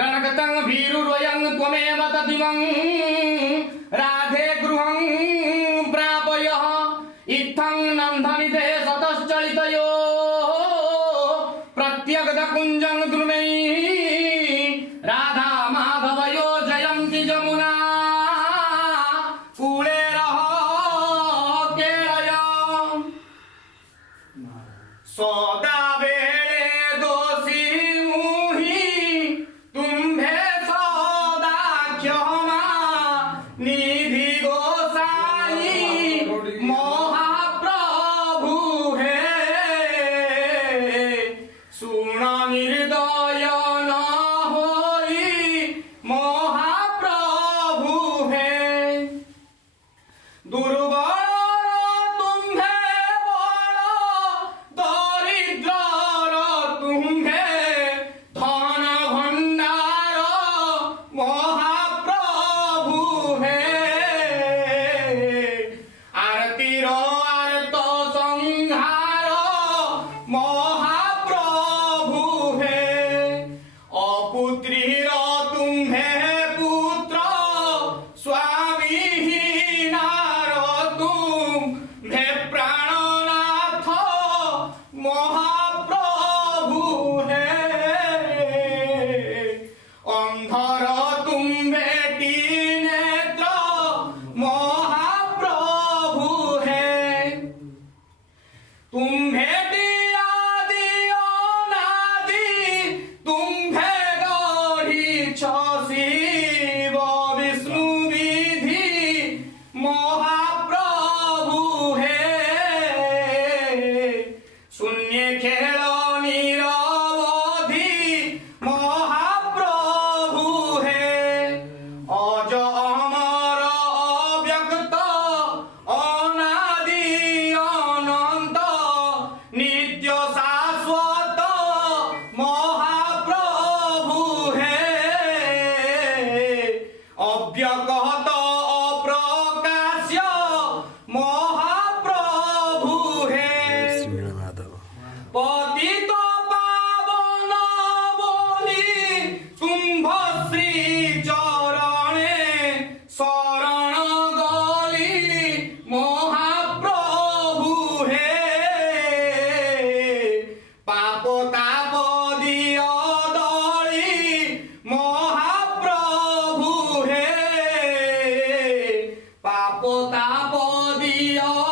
रणगतं भीरुर्वयं त्वमेव तदिमं राधे गृहं प्रापयः इत्थं नन्दनिधे सतश्चलितयो प्रत्यगदकुञ्जं द्रुमै राधा माधवयो जयन्ति जमुना कूले केळया सौदा बेळे दोषी मुहि तुम्भे सौदा क्षमा निधि गोसाई महाप्रभु हे सुन निर्दय न होई महाप्रभु हे दुर्बल ताप दियो